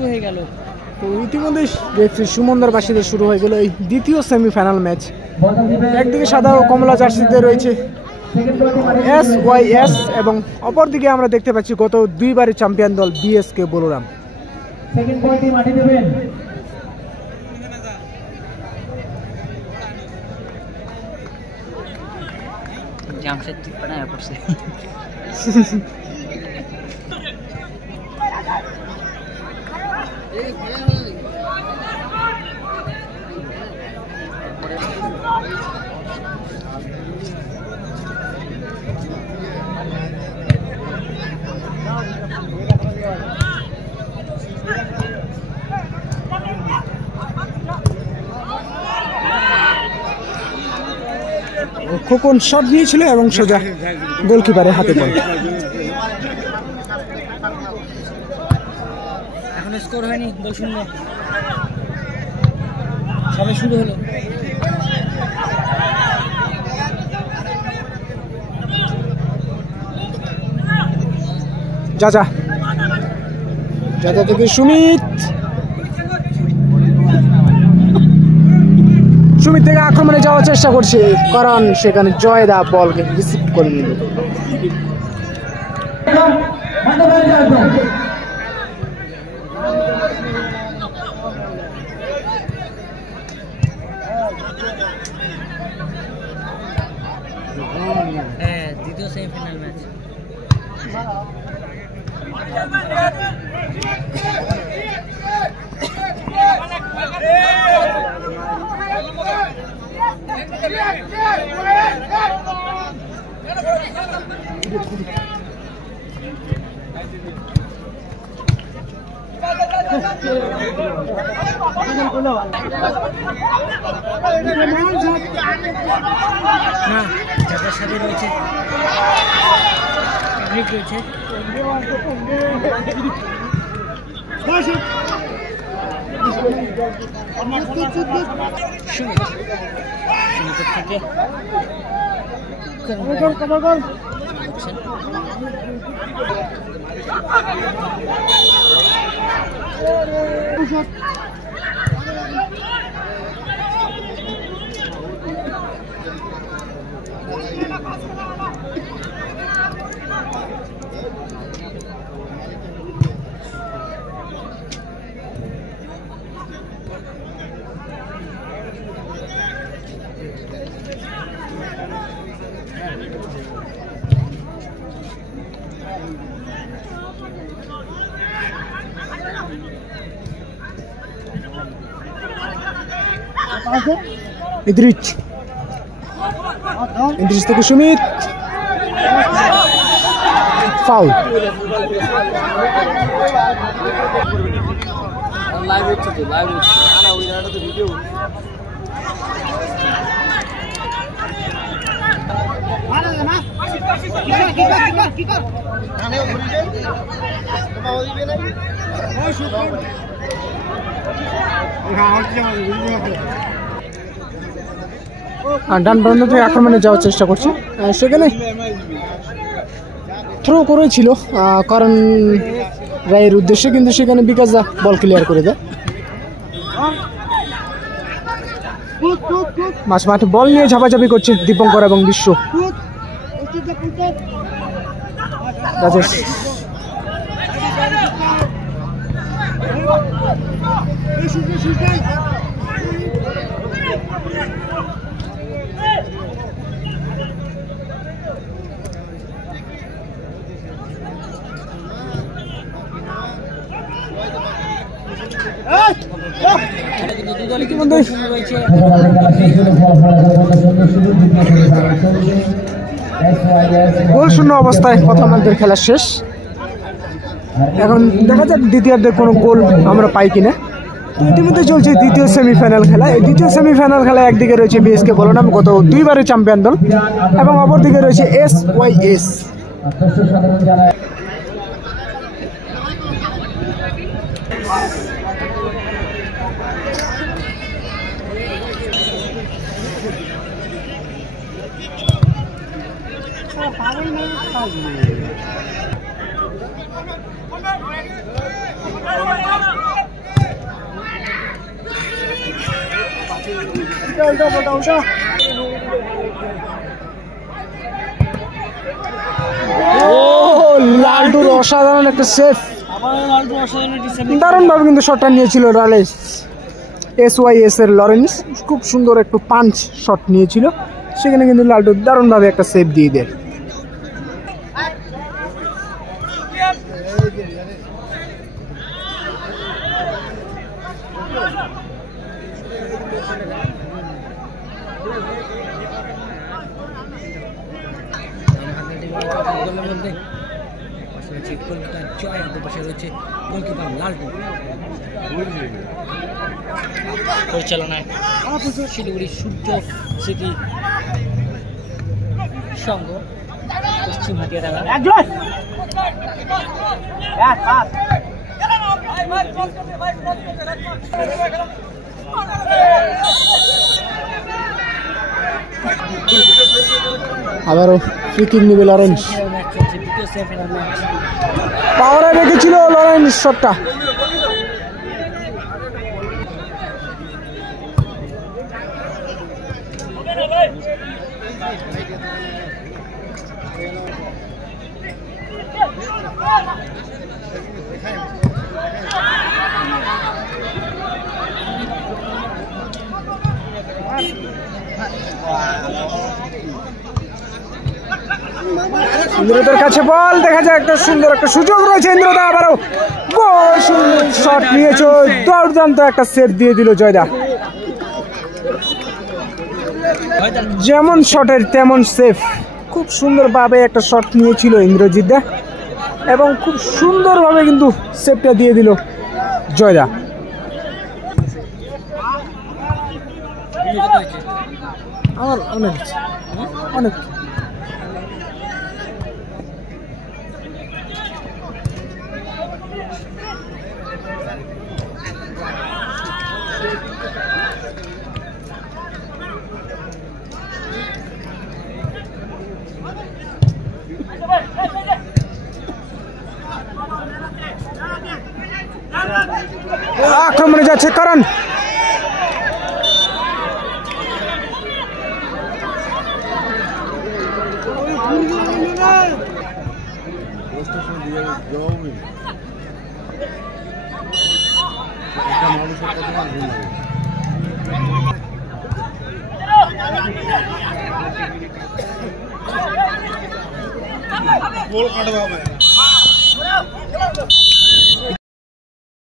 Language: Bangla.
শুরু হয়ে গেল। তো ইতিমধ্যে সুমন্দরবাসীদের শুরু হয়ে গেল এই দ্বিতীয় সেমিফাইনাল ম্যাচ। একদিকে সাদা ও কমলা জার্সিতে রয়েছে SYS এবং অপরদিকে আমরা দেখতে পাচ্ছি গত দুইবারের চ্যাম্পিয়ন দল BSK বলরাম। জামশেদজি বানায়া পড়ছে। খোকন শট নিয়েছিল এবং সোজা গোলকিপারের হাতে বল। এখন স্কোর হয়নি, 2-0 সবে শুরু হলো। যা থেকে সুমিত থেকে আক্রমণে যাওয়ার চেষ্টা করছে, কারণ সেখানে জয়দা বলকে রিসিভ করে নিল। দ্বিতীয় সেমিফাইনাল ম্যাচ। না যাদের সাথে রয়েছে ইদ্রিচ থেকে সুমিত, ফাউল। লাইভ হচ্ছে তো, লাইভ হচ্ছে না, ওই জায়গাটা তো ভিডিও। ডান প্রান্ত থেকে আক্রমণে যাওয়ার চেষ্টা করছে, সেখানে থ্রো করেছিল কারণ রায়ের উদ্দেশ্যে, কিন্তু সেখানে বিকাশ দা বল ক্লিয়ার করে দেয়। মাঠে বল নিয়ে ঝাপাঝাপি করছে দীপঙ্কর এবং বিশ্ব। রাজেশ গোল শূন্য অবস্থায় প্রথমার্ধের খেলা শেষ। এখন দেখা যাক দ্বিতীয়ার্ধের কোনো গোল আমরা পাই কিনা। তো ইতিমধ্যে চলছে দ্বিতীয় সেমিফাইনাল খেলা। এই দ্বিতীয় সেমিফাইনাল খেলায় একদিকে রয়েছে BSK বলরাম, গত দুইবারের চ্যাম্পিয়ন দল, এবং অপরদিকে রয়েছে SYS। লালটুর অসাধারণ একটা সেফ, দারুণ ভাবে কিন্তু শটটা নিয়েছিল লরেন্স, SYS এর লরেন্স, খুব সুন্দর একটু পাঞ্চ শট নিয়েছিল, সেখানে কিন্তু লালটু দারুণ ভাবে একটা সেভ দিয়ে দেয়। পরিচালনায় শিলিগুড়ি সূর্য স্মৃতি সংঘ পশ্চিম হাতিয়া ডাঙ্গা। আবারও ফ্রি কিক নিবে লরেন্স, দ্বিতীয় সেমিফাইনাল ম্যাচ। পাওয়ারে রেখেছিল লরেন্স শটটা, ইন্দ্রদার কাছে বল, দেখা যায় একটা সুন্দর একটা সুযোগ রয়েছে, ইন্দ্রদা আবারও সুন্দর শট নিয়েছে, দুর্দান্ত একটা সেভ দিয়ে দিল জয়দা। যেমন শটের তেমন সেভ, খুব সুন্দরভাবে একটা শট নিয়েছিল ইন্দ্রজিৎ দা এবং খুব সুন্দরভাবে কিন্তু সেভটা দিয়ে দিল জয়দা। আমার অনেক অনেক আক্রমণে যাচ্ছে কারণ গোল কাটবে।